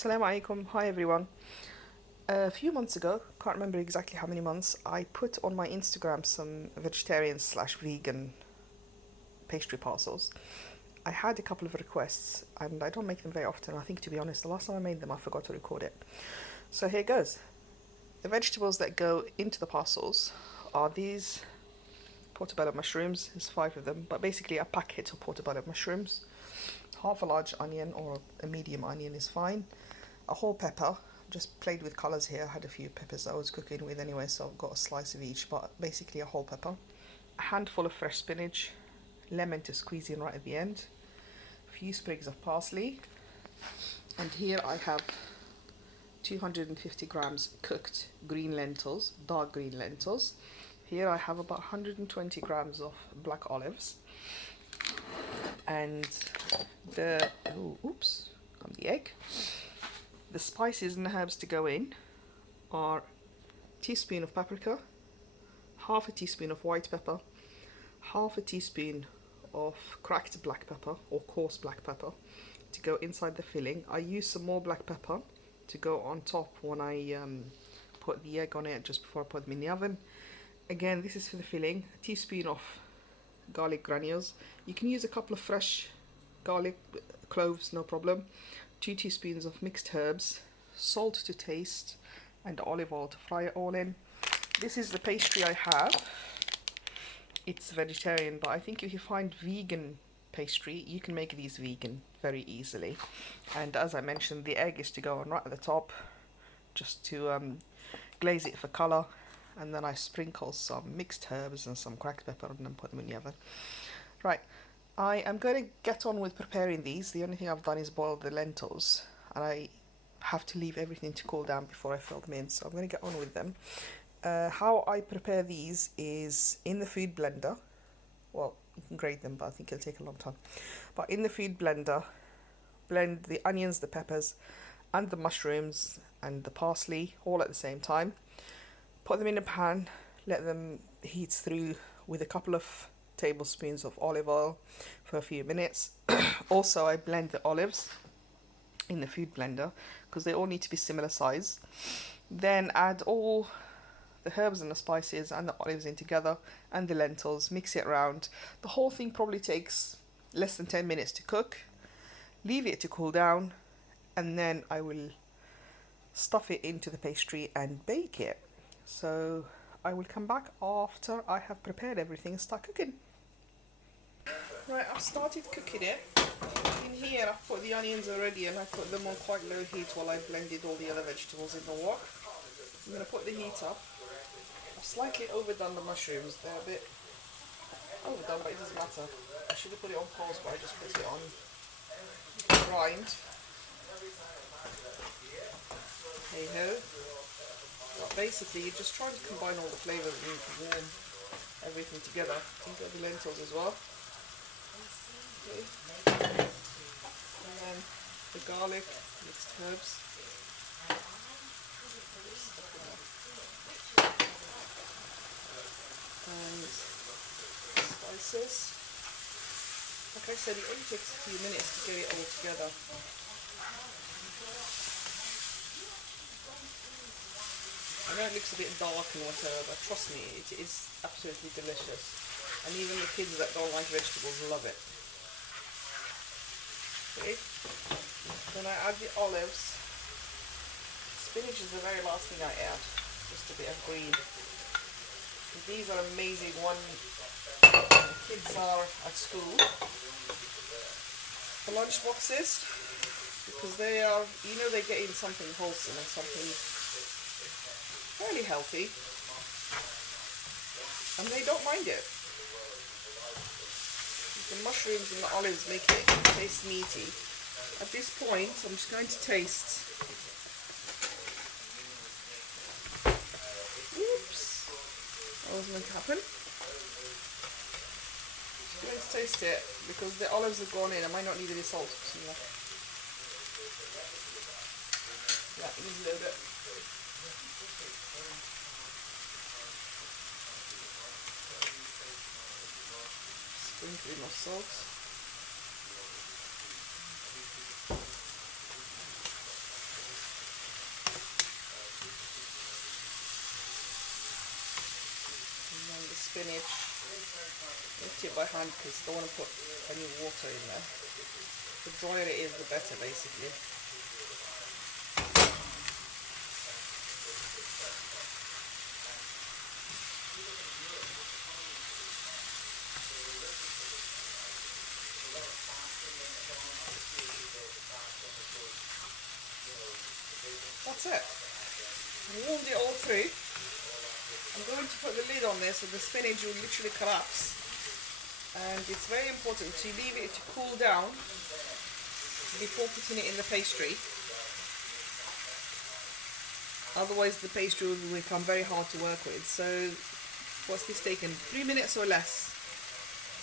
Assalamu alaikum. Hi everyone. A few months ago, can't remember exactly how many months, I put on my Instagram some vegetarian slash vegan pastry parcels. I had a couple of requests and I don't make them very often. I think, to be honest, the last time I made them I forgot to record it. So here goes. The vegetables that go into the parcels are these portobello mushrooms. There's 5 of them, but basically a packet of portobello mushrooms. Half a large onion or a medium onion is fine. A whole pepper. Just played with colours here. I had a few peppers that I was cooking with anyway, so I've got a slice of each, but basically a whole pepper. A handful of fresh spinach. Lemon to squeeze in right at the end. A few sprigs of parsley. And here I have 250 grams cooked green lentils, dark green lentils. Here I have about 120 grams of black olives. And the egg. The spices and herbs to go in are a teaspoon of paprika, half a teaspoon of white pepper, half a teaspoon of cracked black pepper or coarse black pepper to go inside the filling. I use some more black pepper to go on top when I put the egg on it just before I put them in the oven. Again, this is for the filling. A teaspoon of garlic granules. You can use a couple of fresh garlic cloves, no problem. 2 teaspoons of mixed herbs, salt to taste, and olive oil to fry it all in. This is the pastry I have. It's vegetarian, but I think if you find vegan pastry, you can make these vegan very easily. And as I mentioned, the egg is to go on right at the top, just to glaze it for colour. And then I sprinkle some mixed herbs and some cracked pepper and then put them in the oven. Right, I am going to get on with preparing these. The only thing I've done is boil the lentils, and I have to leave everything to cool down before I fill them in, so I'm going to get on with them. How I prepare these is in the food blender. Well, you can grate them, but I think it'll take a long time. But in the food blender, blend the onions, the peppers, and the mushrooms and the parsley all at the same time. Put them in a pan, let them heat through with a couple of tablespoons of olive oil for a few minutes. Also, I blend the olives in the food blender because they all need to be similar size. Then add all the herbs and the spices and the olives in together and the lentils, mix it around. The whole thing probably takes less than 10 minutes to cook. Leave it to cool down, and then I will stuff it into the pastry and bake it. So I will come back after I have prepared everything and start cooking. Right, I've started cooking it. In here I've put the onions already and I put them on quite low heat while I blended all the other vegetables in the wok. I'm going to put the heat up. I've slightly overdone the mushrooms. They're a bit overdone, but it doesn't matter. I should have put it on pause, but I just put it on grind. Hey ho. But basically, you're just trying to combine all the flavours and warm everything together. You've got the lentils as well. Okay. And then the garlic, mixed herbs. And spices. Like I said, it only takes a few minutes to get it all together. I know it looks a bit dark and whatever, but trust me, it is absolutely delicious. And even the kids that don't like vegetables love it. Okay. Then I add the olives. Spinach is the very last thing I add, just a bit of green. And these are amazing when the kids are at school. The lunch boxes, because they are, they're getting something wholesome and something fairly healthy, and they don't mind it. The mushrooms and the olives make it taste meaty. At this point, I'm just going to taste. Oops, that was meant to happen. Just going to taste it because the olives have gone in. I might not need any salt. Yeah, it needs a little bit. Sprinkling of salt. spinach. Lift it by hand because I don't want to put any water in there. The drier it is, the better, basically. That's it. Warmed it all through. I'm going to put the lid on there so the spinach will literally collapse. And it's very important to leave it to cool down before putting it in the pastry. Otherwise the pastry will become very hard to work with. So what's this taken? 3 minutes or less.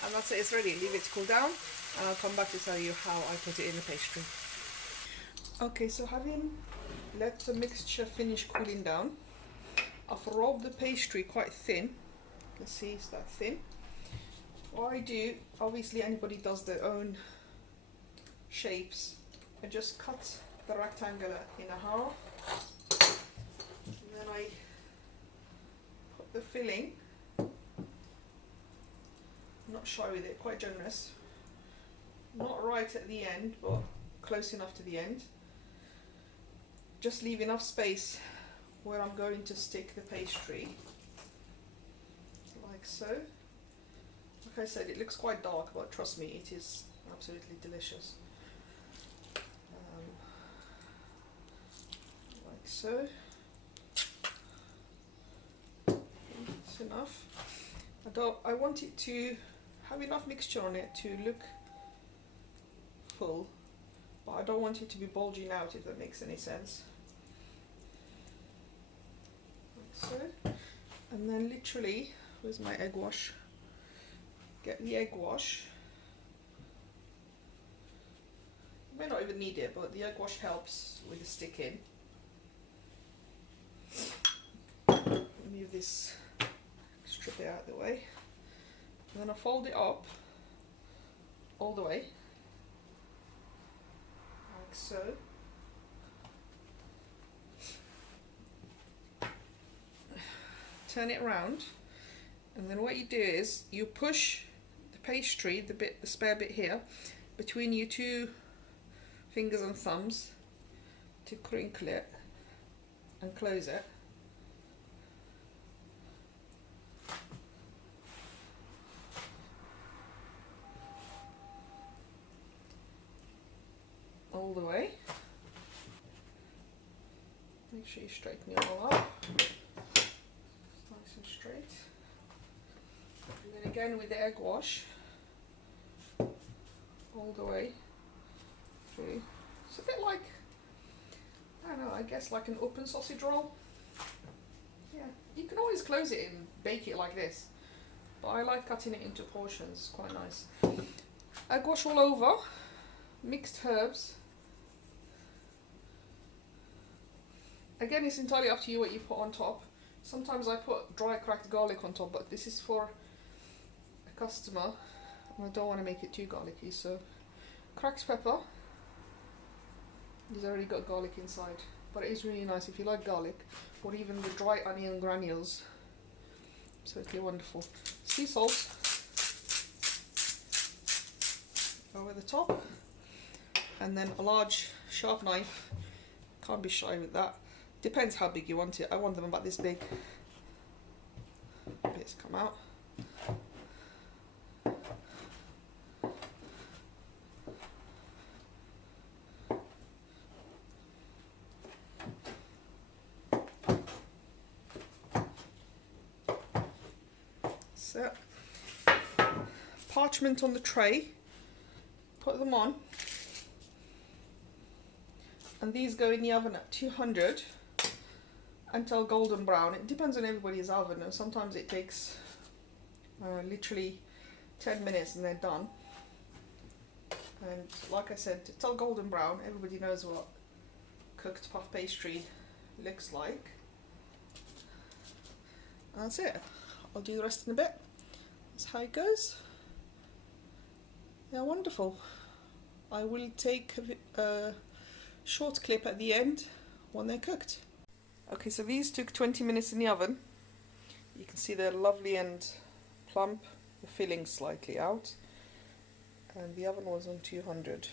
And that's it, it's ready. Leave it to cool down and I'll come back to tell you how I put it in the pastry. Okay, so having let the mixture finish cooling down, I've rolled the pastry quite thin. Let's see, it's that thin. What I do, obviously anybody does their own shapes. I just cut the rectangular in half, and then I put the filling, not shy with it, quite generous, not right at the end but close enough to the end. Just leave enough space where I'm going to stick the pastry, like so. Like I said, it looks quite dark, but trust me, it is absolutely delicious. Like so. That's enough. I want it to have enough mixture on it to look full, but I don't want it to be bulging out, if that makes any sense. Like so. And then literally, where's my egg wash? Get the egg wash. You may not even need it, but the egg wash helps with the sticking. Move this, strip it out of the way. And then I fold it up all the way, like so. Turn it around, and then what you do is you push the pastry, the spare bit here, between your two fingers and thumbs to crinkle it and close it. All the way. Make sure you straighten it all up. Nice and straight. And then again with the egg wash, all the way through. It's a bit like, I don't know, I guess like an open sausage roll. Yeah, you can always close it and bake it like this, but I like cutting it into portions, quite nice. Egg wash all over, mixed herbs. Again, it's entirely up to you what you put on top. Sometimes I put dry cracked garlic on top, but this is for a customer and I don't want to make it too garlicky, so cracked pepper. It's already got garlic inside, but it is really nice if you like garlic, or even the dry onion granules. Absolutely wonderful. Sea salt over the top, and then a large sharp knife. Can't be shy with that. Depends how big you want it. I want them about this big. Bits come out. So, parchment on the tray. Put them on. And these go in the oven at 200 until golden brown. It depends on everybody's oven, and sometimes it takes literally 10 minutes and they're done. And like I said, till golden brown. Everybody knows what cooked puff pastry looks like. And that's it. I'll do the rest in a bit. That's how it goes. Yeah, wonderful. I will take a short clip at the end when they're cooked. Okay, so these took 20 minutes in the oven. You can see they're lovely and plump, the filling slightly out, and the oven was on 200.